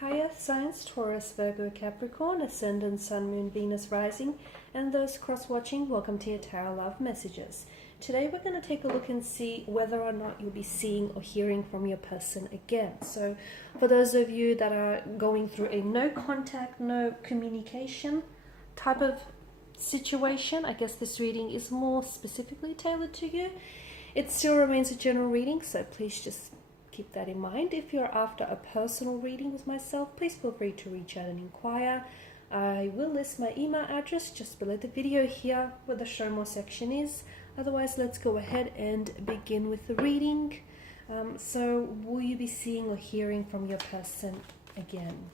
Hi Earth signs, Taurus, Virgo, Capricorn, Ascendant, Sun, Moon, Venus, Rising, and those cross-watching, welcome to your Tarot Love Messages. Today we're going to take a look and see whether or not you'll be seeing or hearing from your person again. So for those of you that are going through a no contact, no communication type of situation, I guess this reading is more specifically tailored to you. It still remains a general reading, so please just keep that in mind. If you're after a personal reading with myself, please feel free to reach out and inquire. I will list my email address just below the video here where the show more section is. Otherwise, let's go ahead and begin with the reading. So will you be seeing or hearing from your person again?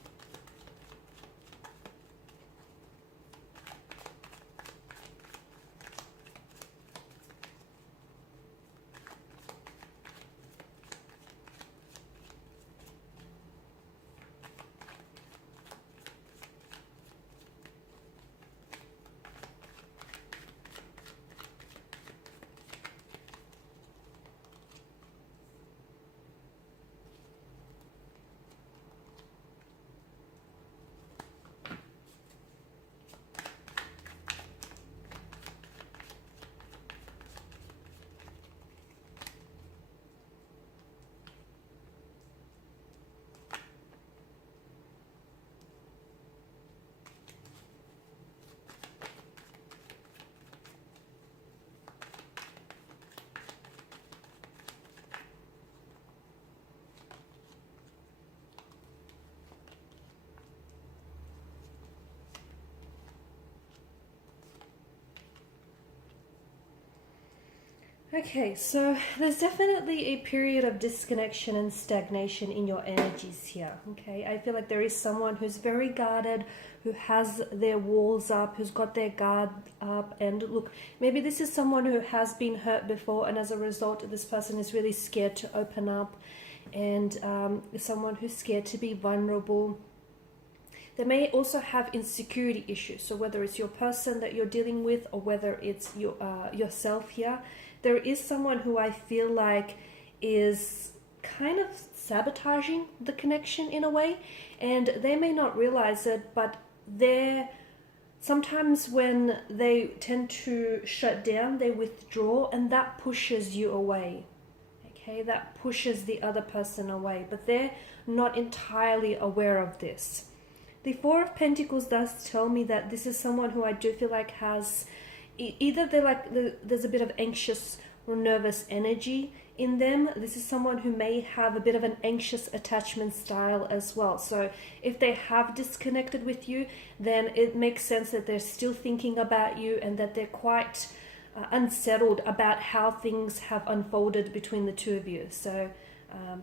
Okay, so there's definitely a period of disconnection and stagnation in your energies here, okay? I feel like there is someone who's very guarded, who has their walls up, who's got their guard up, and look, maybe this is someone who has been hurt before, and as a result, this person is really scared to open up, and someone who's scared to be vulnerable. They may also have insecurity issues, so whether it's your person that you're dealing with or whether it's yourself here, there is someone who I feel like is kind of sabotaging the connection in a way, and they may not realize it, but sometimes when they tend to shut down, they withdraw, and that pushes you away. Okay, that pushes the other person away, but they're not entirely aware of this. The Four of Pentacles does tell me that this is someone who I do feel like has either there's a bit of anxious or nervous energy in them. This is someone who may have a bit of an anxious attachment style as well. So if they have disconnected with you, then it makes sense that they're still thinking about you and that they're quite unsettled about how things have unfolded between the two of you. So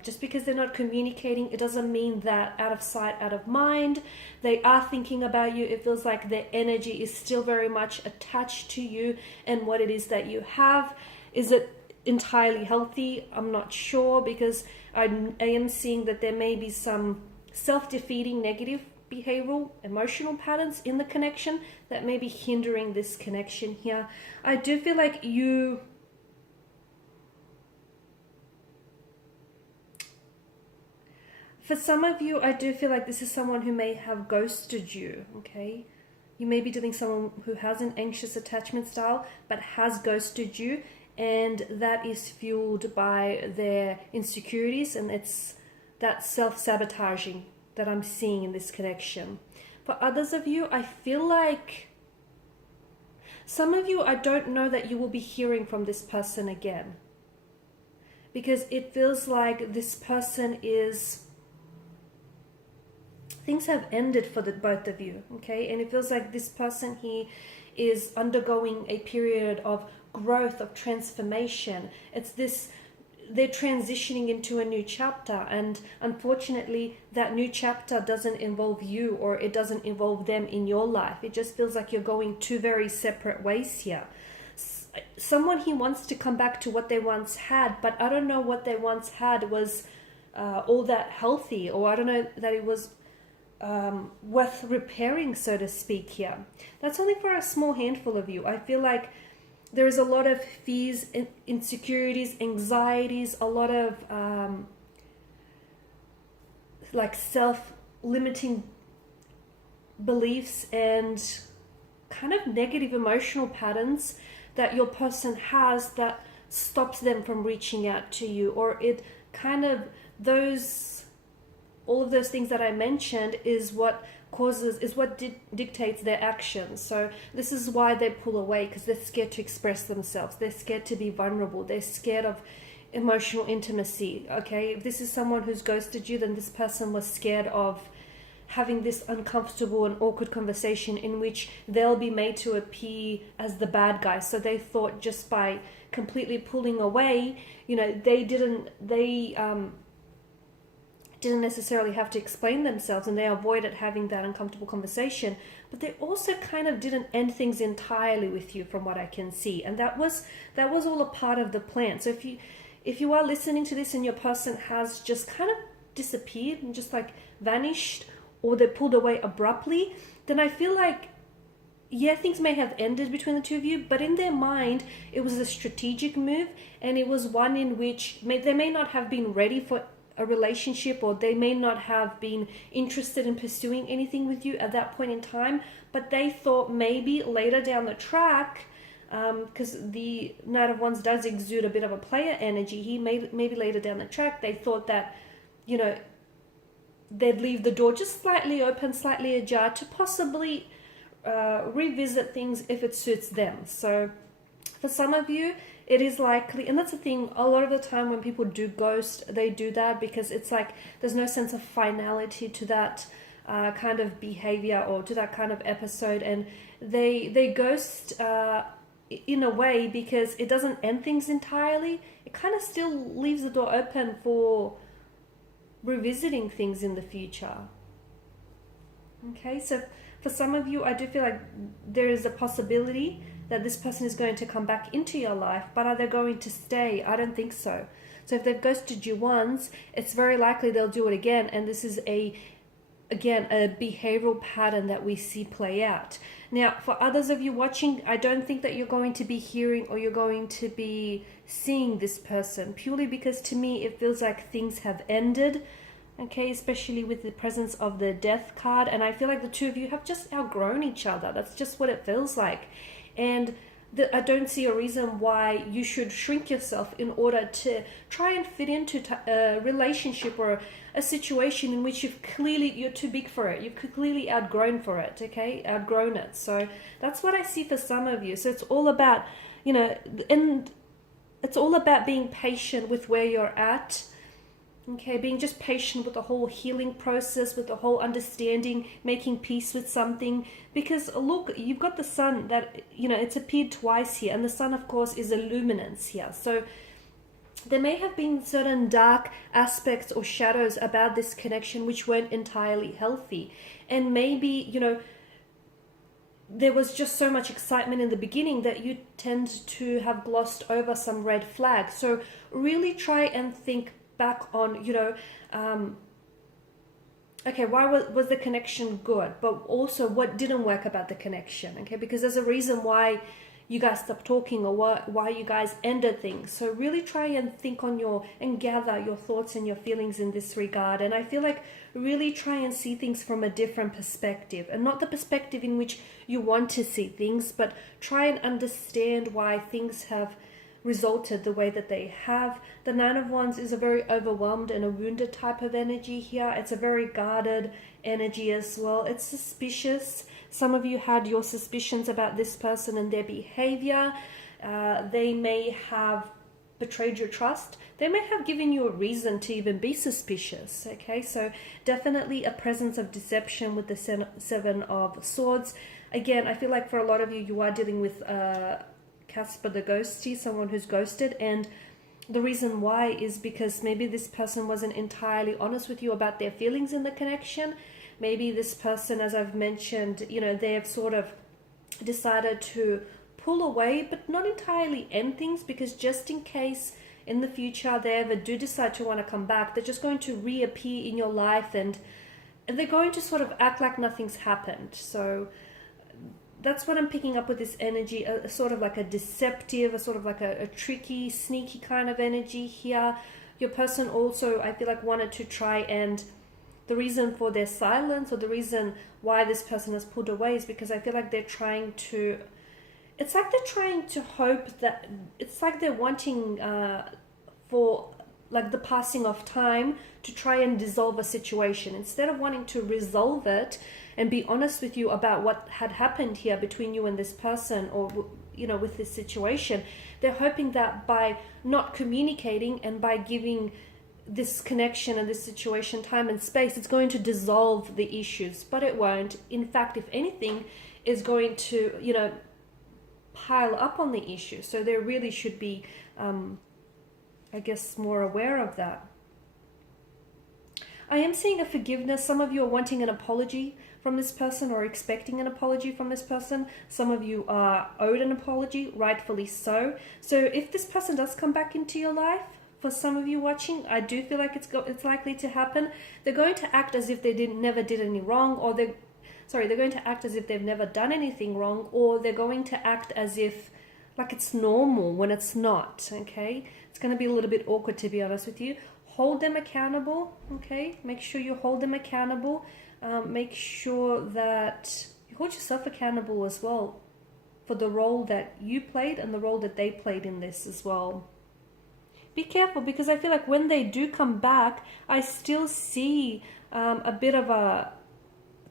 just because they're not communicating, it doesn't mean that out of sight, out of mind. They are thinking about you. It feels like their energy is still very much attached to you and what it is that you have. Is it entirely healthy? I'm not sure, because I am seeing that there may be some self-defeating negative behavioral, emotional patterns in the connection that may be hindering this connection here. I do feel like for some of you, I do feel like this is someone who may have ghosted you, okay? You may be dealing with someone who has an anxious attachment style but has ghosted you, and that is fueled by their insecurities, and it's that self-sabotaging that I'm seeing in this connection. For others of you, I feel like some of you, I don't know that you will be hearing from this person again, because it feels like this person is... things have ended for the both of you, okay? And it feels like this person here is undergoing a period of growth, of transformation. It's this, they're transitioning into a new chapter, and unfortunately that new chapter doesn't involve you, or it doesn't involve them in your life. It just feels like you're going two very separate ways here. Someone here wants to come back to what they once had, but I don't know what they once had was all that healthy, or I don't know that it was worth repairing, so to speak here. That's only for a small handful of you. I feel like there is a lot of fears, insecurities, anxieties, a lot of like self limiting beliefs and kind of negative emotional patterns that your person has that stops them from reaching out to you, or it kind of all of those things that I mentioned is what dictates their actions. So this is why they pull away, because they're scared to express themselves, they're scared to be vulnerable, they're scared of emotional intimacy. Okay, if this is someone who's ghosted you, then this person was scared of having this uncomfortable and awkward conversation in which they'll be made to appear as the bad guy. So they thought just by completely pulling away, they didn't necessarily have to explain themselves, and they avoided having that uncomfortable conversation. But they also kind of didn't end things entirely with you, from what I can see, and that was all a part of the plan. So if you are listening to this and your person has just kind of disappeared and just like vanished, or they pulled away abruptly, then I feel like, yeah, things may have ended between the two of you, but in their mind, it was a strategic move, and it was one in which they may not have been ready for a relationship, or they may not have been interested in pursuing anything with you at that point in time, but they thought maybe later down the track, because the Knight of Wands does exude a bit of a player energy, maybe later down the track, they thought that, they'd leave the door just slightly open, slightly ajar, to possibly revisit things if it suits them. So for some of you, it is likely, and that's the thing, a lot of the time when people do ghost, they do that because it's like there's no sense of finality to that kind of behavior or to that kind of episode, and they ghost in a way because it doesn't end things entirely. It kind of still leaves the door open for revisiting things in the future. Okay, so for some of you, I do feel like there is a possibility that this person is going to come back into your life, but are they going to stay? I don't think so. So if they've ghosted you once, it's very likely they'll do it again, and this is a behavioral pattern that we see play out. Now, for others of you watching, I don't think that you're going to be hearing or you're going to be seeing this person, purely because to me it feels like things have ended, okay, especially with the presence of the Death card, and I feel like the two of you have just outgrown each other. That's just what it feels like, and I don't see a reason why you should shrink yourself in order to try and fit into a relationship or a situation in which you're too big for it. You've clearly outgrown it. So that's what I see for some of you. So it's all about, and it's all about being patient with where you're at. Okay, being just patient with the whole healing process, with the whole understanding, making peace with something. Because look, you've got the sun that, it's appeared twice here. And the sun, of course, is a luminance here. So there may have been certain dark aspects or shadows about this connection which weren't entirely healthy. And maybe, there was just so much excitement in the beginning that you tend to have glossed over some red flags. So really try and think back on, okay, why was the connection good, but also what didn't work about the connection, okay, because there's a reason why you guys stopped talking or why you guys ended things. So really try and think on and gather your thoughts and your feelings in this regard. And I feel like really try and see things from a different perspective, and not the perspective in which you want to see things, but try and understand why things have resulted the way that they have. The Nine of Wands is a very overwhelmed and a wounded type of energy here. It's a very guarded energy as well. It's suspicious. Some of you had your suspicions about this person and their behavior. They may have betrayed your trust. They may have given you a reason to even be suspicious. Okay, so definitely a presence of deception with the Seven of Swords. Again, I feel like for a lot of you, you are dealing with Casper the Ghosty, someone who's ghosted, and the reason why is because maybe this person wasn't entirely honest with you about their feelings in the connection. Maybe this person, as I've mentioned, they have sort of decided to pull away, but not entirely end things, because just in case in the future they ever do decide to want to come back, they're just going to reappear in your life, and they're going to sort of act like nothing's happened. So that's what I'm picking up with this energy, a sort of like a deceptive, a sort of like a tricky, sneaky kind of energy here. Your person also, I feel like, wanted to try and, the reason for their silence or the reason why this person has pulled away is because I feel like they're trying to, it's like they're trying to hope that, it's like they're wanting for like the passing of time to try and dissolve a situation instead of wanting to resolve it and be honest with you about what had happened here between you and this person, or you know, with this situation. They're hoping that by not communicating and by giving this connection and this situation time and space, it's going to dissolve the issues, but it won't. In fact, if anything, is going to, you know, pile up on the issue. So they really should be I guess more aware of that. I am seeing a forgiveness. Some of you are wanting an apology from this person or expecting an apology from this person. Some of you are owed an apology, rightfully so. So if this person does come back into your life, for some of you watching, I do feel like it's likely to happen. They're going to act as if they never did any wrong, or they're going to act as if they've never done anything wrong, or they're going to act as if like it's normal when it's not, okay? It's going to be a little bit awkward, to be honest with you. Hold them accountable, okay? Make sure you hold them accountable. Make sure that you hold yourself accountable as well for the role that you played and the role that they played in this as well. Be careful, because I feel like when they do come back, I still see a bit of a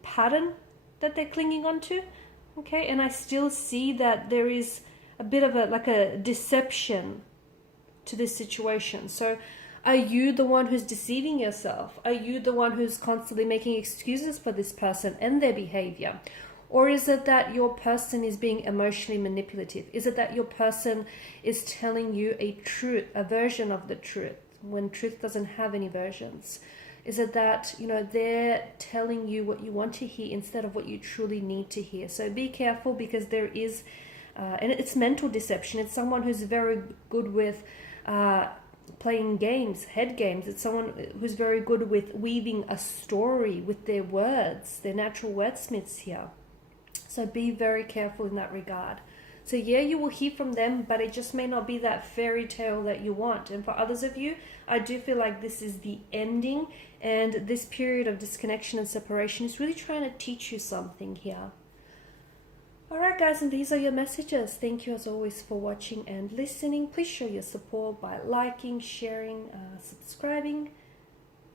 pattern that they're clinging onto, okay? And I still see that there is a bit of a deception to this situation. So are you the one who's deceiving yourself? Are you the one who's constantly making excuses for this person and their behavior? Or is it that your person is being emotionally manipulative? Is it that your person is telling you a truth, a version of the truth, when truth doesn't have any versions? Is it that, you know, they're telling you what you want to hear instead of what you truly need to hear? So be careful, because there is, and it's mental deception. It's someone who's very good with playing games, head games. It's someone who's very good with weaving a story with their words. They're natural wordsmiths here. So be very careful in that regard. So yeah, you will hear from them, but it just may not be that fairy tale that you want. And for others of you, I do feel like this is the ending, and this period of disconnection and separation is really trying to teach you something here. Alright guys, and these are your messages. Thank you as always for watching and listening. Please show your support by liking, sharing, subscribing.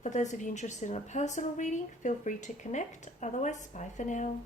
For those of you interested in a personal reading, feel free to connect. Otherwise, bye for now.